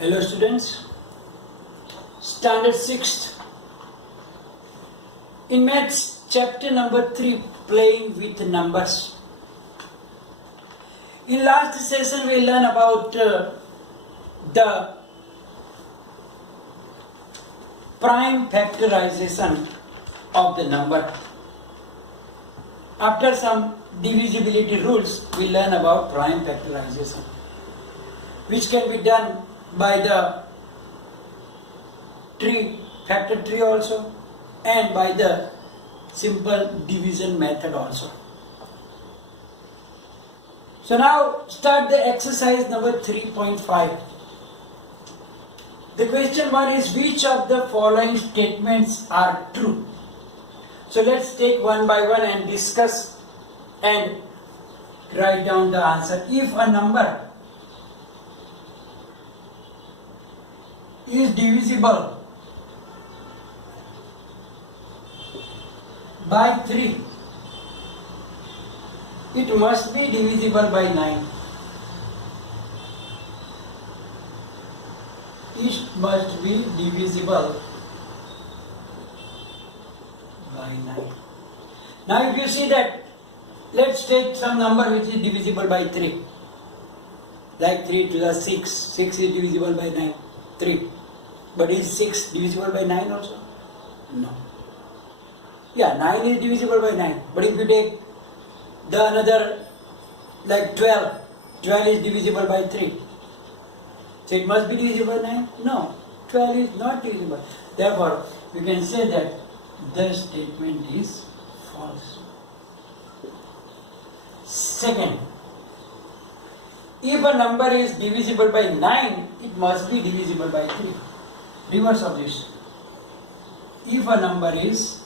Hello students, standard 6th. In maths chapter number 3, playing with numbers. In last session we learned about the prime factorization of the number. After some divisibility rules, we learn about prime factorization, which can be done by the factor tree also, and by the simple division method also. So now start the exercise number 3.5. The question one is, which of the following statements are true? So let's take one by one and discuss and write down the answer. If a number is divisible by 3, it must be divisible by 9. It must be divisible by 9. Now if you see that, let's take some number which is divisible by 3. Like 3 to the 6. 6 is divisible by 9. 3. But is 6 divisible by 9 also? No. Yeah, 9 is divisible by 9. But if you take the another, like 12, 12 is divisible by 3. So it must be divisible by 9? No. 12 is not divisible. Therefore, we can say that the statement is false. Second, if a number is divisible by 9, it must be divisible by 3. Reverse of this. If a number is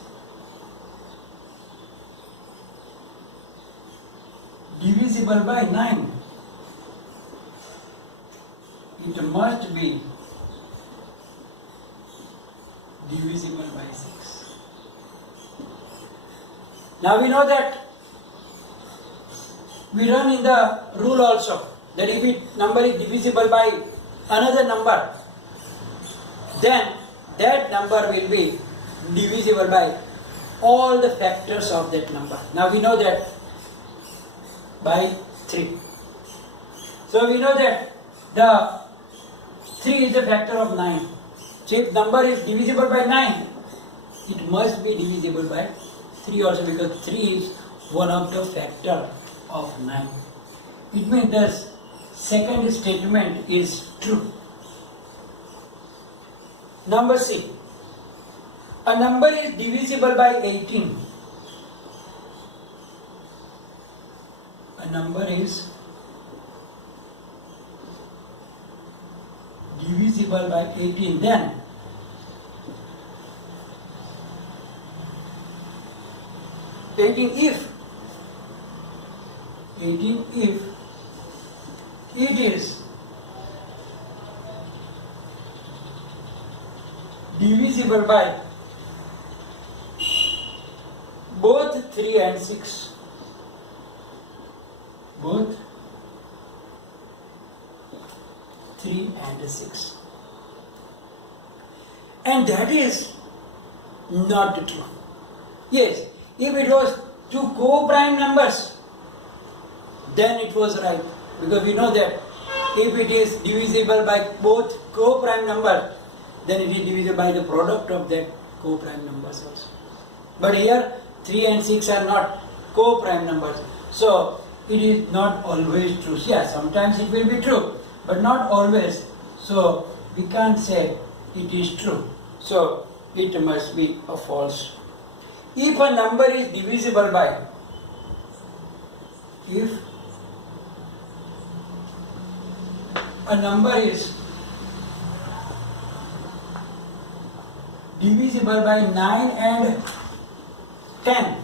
divisible by 9, it must be divisible by 6. Now we know that we run in the rule also that if a number is divisible by another number, then that number will be divisible by all the factors of that number. Now we know that by 3. So we know that the 3 is the factor of 9. So if number is divisible by 9, it must be divisible by 3 also, because 3 is one of the factor of 9. It means the second statement is true. Number C. A number is divisible by 18. A number is divisible by 18. Then if it is divisible by both 3 and 6. Both 3 and 6. And that is not true. Yes, if it was two co-prime numbers, then it was right. Because we know that if it is divisible by both co-prime numbers, then it is divisible by the product of that co-prime numbers also. But here 3 and 6 are not co-prime numbers. So it is not always true. Yeah, sometimes it will be true, but not always. So we can't say it is true. So it must be a false. If a number is divisible by, if a number is divisible by 9 and 10,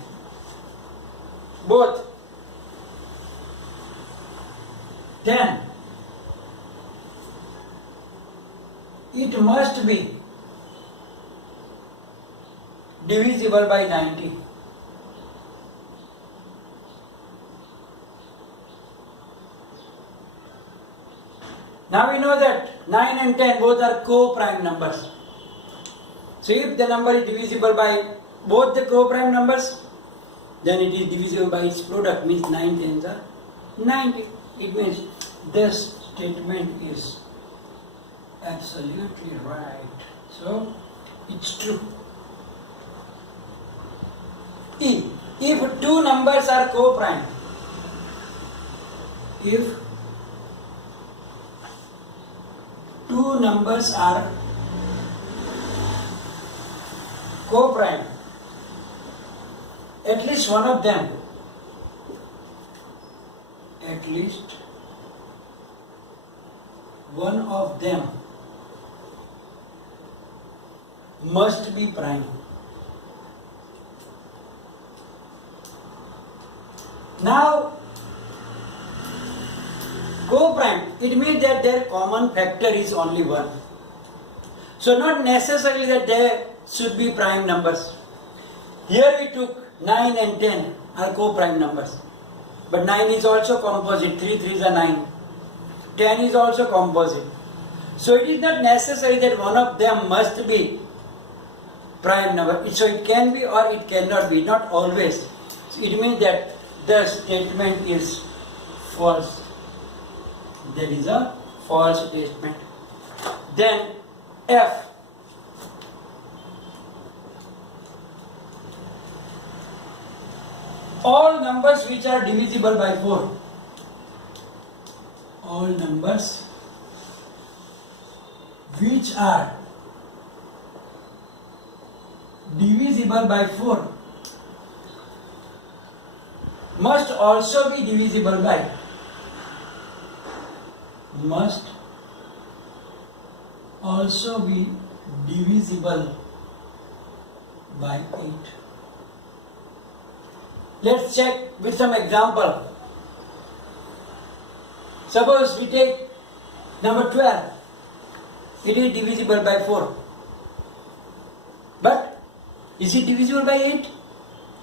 both, then it must be divisible by 90. Now we know that 9 and 10 both are co-prime numbers. So if the number is divisible by both the co-prime numbers, then it is divisible by its product, means 9 tens are 90. It means this statement is absolutely right. So it's true. If two numbers are co-prime, if two numbers are co-prime, at least one of them must be prime. Now, co-prime, it means that their common factor is only 1. So not necessarily that they should be prime numbers. Here we took 9 and 10 are co-prime numbers. But 9 is also composite, 3 3s are 9. 10 is also composite. So it is not necessary that one of them must be prime number. So it can be or it cannot be, not always. So it means that the statement is false. That is a false statement. Then F. All numbers which are divisible by 4. All numbers which are divisible by 4 must also be divisible by 8. Let's check with some example. Suppose we take number 12. It is divisible by 4. But is it divisible by 8?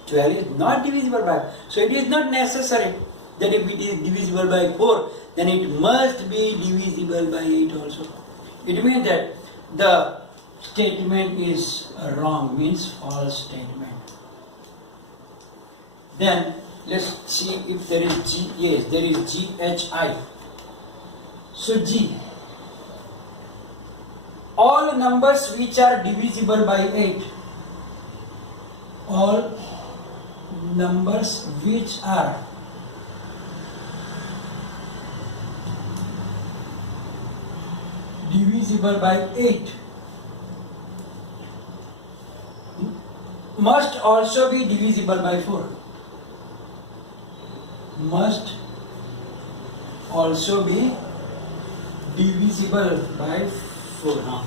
12 is not divisible by 4. So it is not necessary that if it is divisible by 4, then it must be divisible by 8 also. It means that the statement is wrong, means false statement. Then let's see if there is G. Yes, there is GHI. So G. All numbers which are divisible by 8. All numbers which are divisible by 8 must also be divisible by 4. Must also be divisible by 4. Now,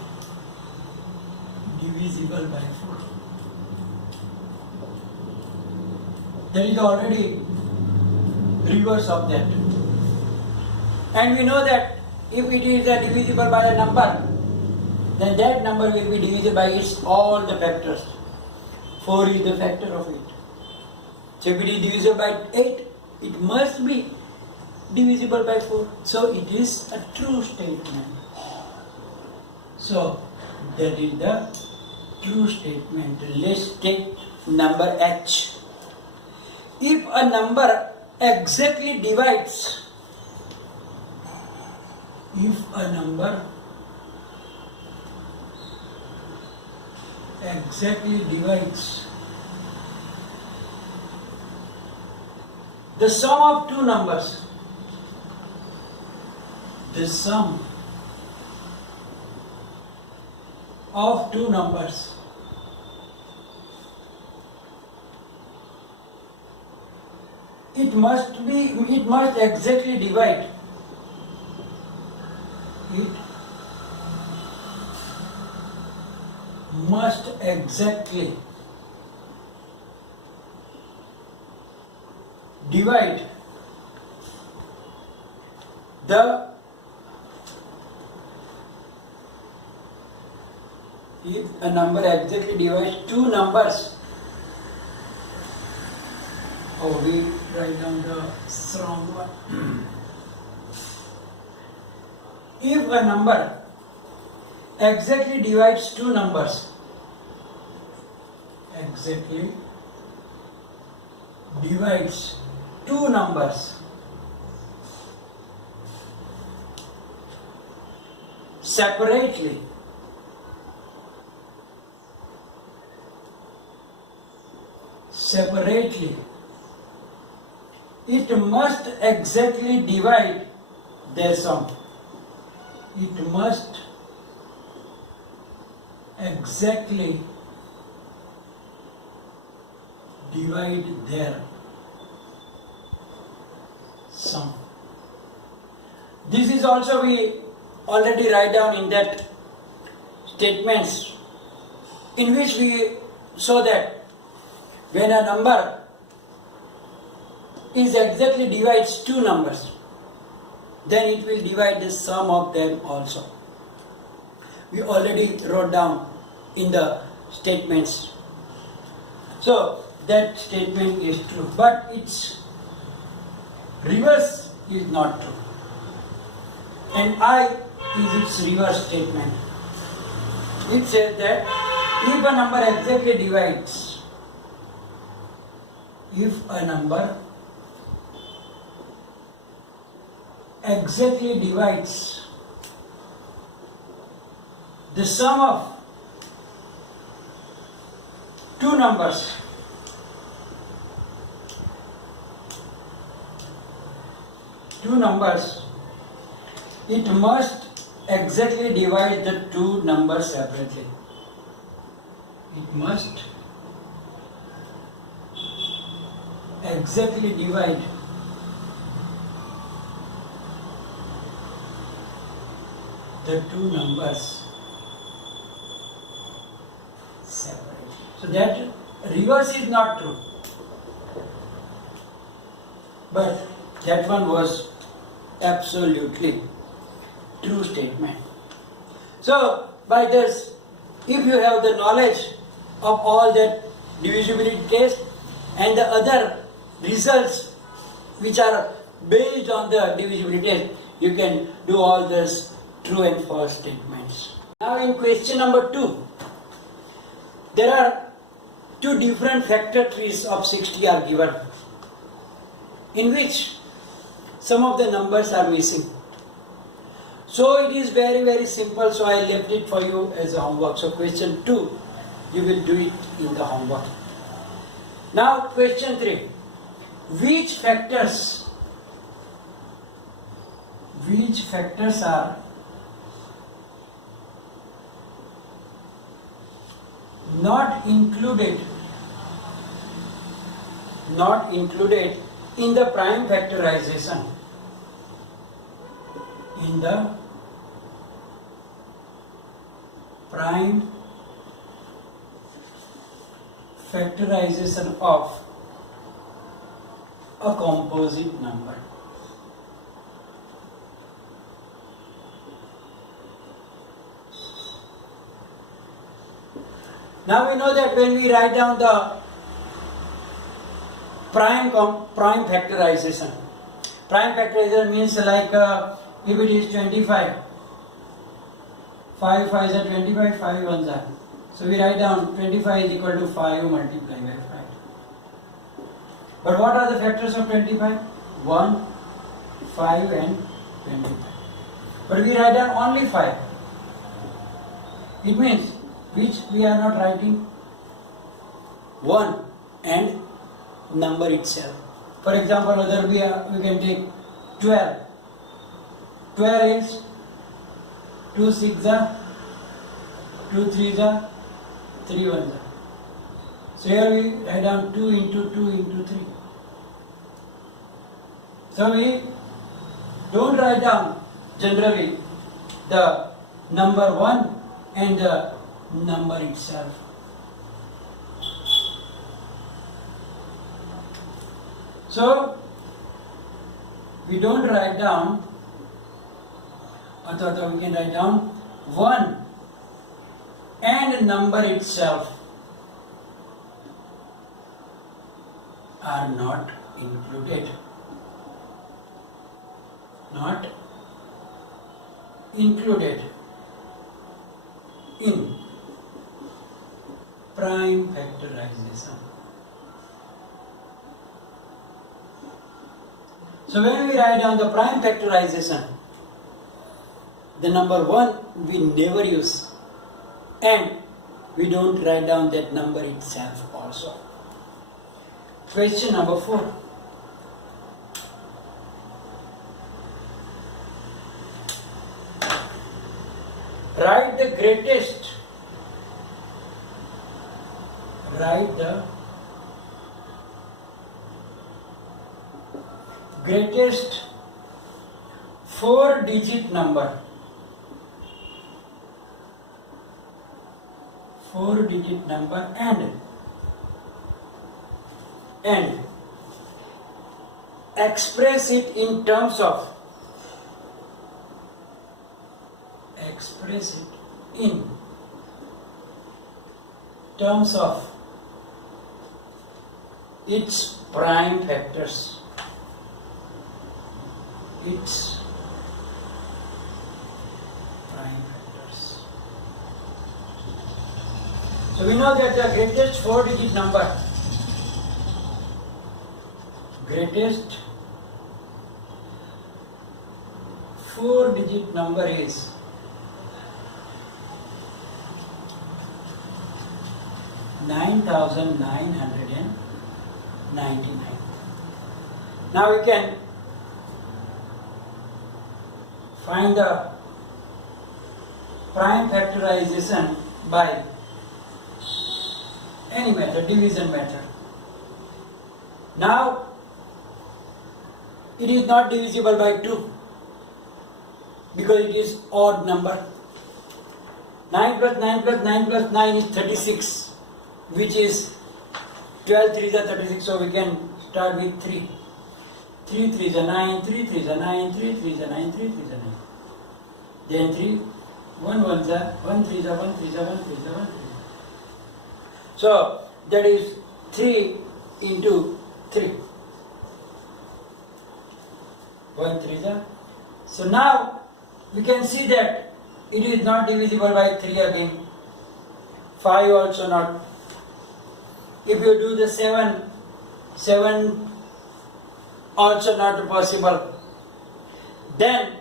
divisible by 4. There is already reverse of that. And we know that if it is divisible by a number, then that number will be divisible by its all the factors. 4 is the factor of it. So if it is divisible by 8, it must be divisible by 4. So it is a true statement. So that is the true statement. Let's take number H. If a number exactly divides, the sum of two numbers, it must exactly divide. It must exactly divide if a number exactly divides two numbers. Oh, we write down the wrong one. if a number exactly divides two numbers, exactly divides two numbers separately, it must exactly divide their sum. It must exactly divide their sum. This is also we already write down in that statements in which we show that when a number is exactly divides two numbers, then it will divide the sum of them also. We already wrote down in the statements. So that statement is true, but its reverse is not true. And I is its reverse statement. It says that if a number exactly divides, if a number exactly divides the sum of two numbers, it must exactly divide the two numbers separately. It must exactly divide the two numbers separately. So that reverse is not true. But that one was absolutely true statement. So by this, if you have the knowledge of all that divisibility test and the other results which are based on the divisibility test, you can do all this true and false statements. Now in question number 2, there are two different factor trees of 60 are given, in which some of the numbers are missing. So it is very simple, so I left it for you as a homework. So question 2, you will do it in the homework. Now question 3, which factors are not included in the prime factorization, of a composite number. Now we know that when we write down the prime factorization means like if it is 25, 5 5s are 25, 5 1s are. So we write down 25 is equal to 5 multiplied by 5. But what are the factors of 25? 1, 5 and 25. But we write down only 5. It means which we are not writing 1 and number itself. For example, other we can take 12. 12 is 2 6s are, 2 3s are, 3 1s are. So here we write down 2 into 2 into 3. So we don't write down generally the number 1 and the number itself. So we don't write down, or we can write down 1 and number itself are not included. Not included in prime factorization. So when we write down the prime factorization, the number 1 we never use, and we don't write down that number itself also. Question number 4. Write the greatest greatest 4-digit number. 4-digit number and express it in terms of its prime factors. So we know that the greatest 4-digit number, is 9,999. Now we can find the prime factorization by any method, division method. Now it is not divisible by 2 because it is odd number. 9 plus 9 plus 9 plus 9 is 36, which is 12 3s are 36, so we can start with 3. 3 3s are 9, 3 3s are 9, 3 3s are 9, 3 3s are 9. Then 3, 1 1s are 1 3s are 1 3s are 1 3s are 1 3s. So that is 3 into 3. 1 3s are. So now we can see that it is not divisible by 3 again. 5 also not. If you do the 7 also not possible. Then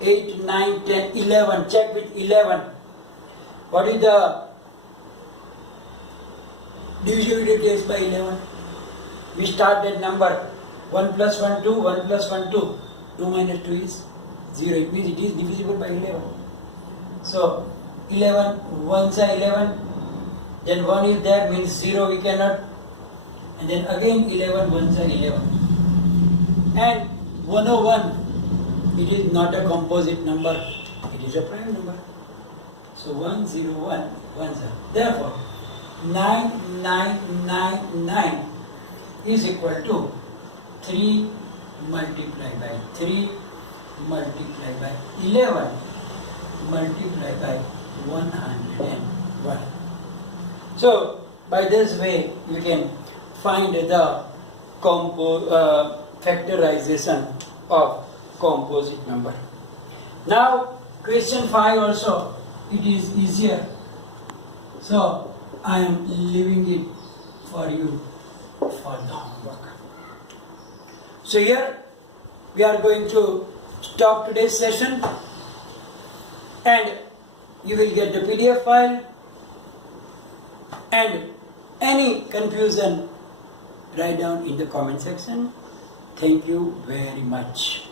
8, 9, 10, 11. Check with 11. What is the divisibility takes by 11? We start that number. 1 plus 1, 2. 1 plus 1, 2. 2 minus 2 is 0. It means it is divisible by 11. So 11, 1s are 11. Then 1 is there, means 0 we cannot. And then again 11, 1s are 11. And 101, it is not a composite number, it is a prime number. So 101, 1s are. Therefore, 9999 is equal to 3 multiplied by 3 multiplied by 11 multiplied by 101. So by this way you can find the factorization of composite number. Now question 5 also, it is easier. So I am leaving it for you for the homework. So here we are going to stop today's session, and you will get the PDF file, and any confusion write down in the comment section. Thank you very much.